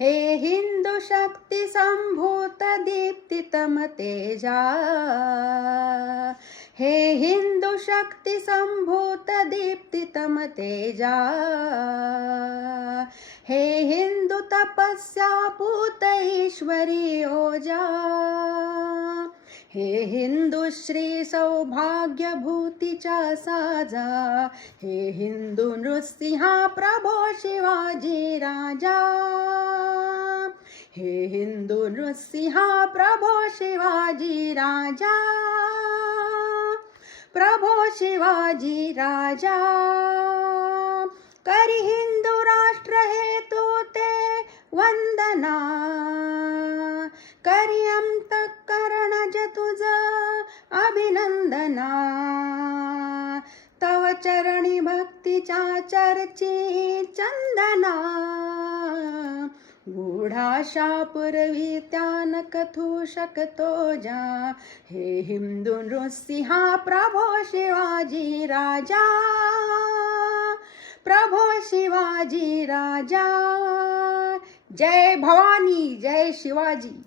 हे हिंदू शक्ती संभूत दीप्तितम तेजा, हे हिंदू शक्ती संभूत दीप्तितम तेजा, हे हिंदू तपस्या पूत ईश्वरी ओजा, हे हिंदू श्री सौभाग्य भूतीचा साजा, हे हिंदू नृसिंहा प्रभो शिवाजी राजा, हे हिंदू नृसिंहा प्रभो शिवाजी राजा, प्रभो शिवाजी राजा, करी हिंदू राष्ट्र हेतु ते वंदना, करी अंतःकरणज तुझ अभिनंदना, तव चरणी भक्तीच्या चर्ची चंदना, गूढाशा पुरवी त्यान कथू शकतो जा, हे हिंदू नृसिंहा प्रभो शिवाजी राजा, प्रभो शिवाजी राजा. जय भवानी, जय शिवाजी.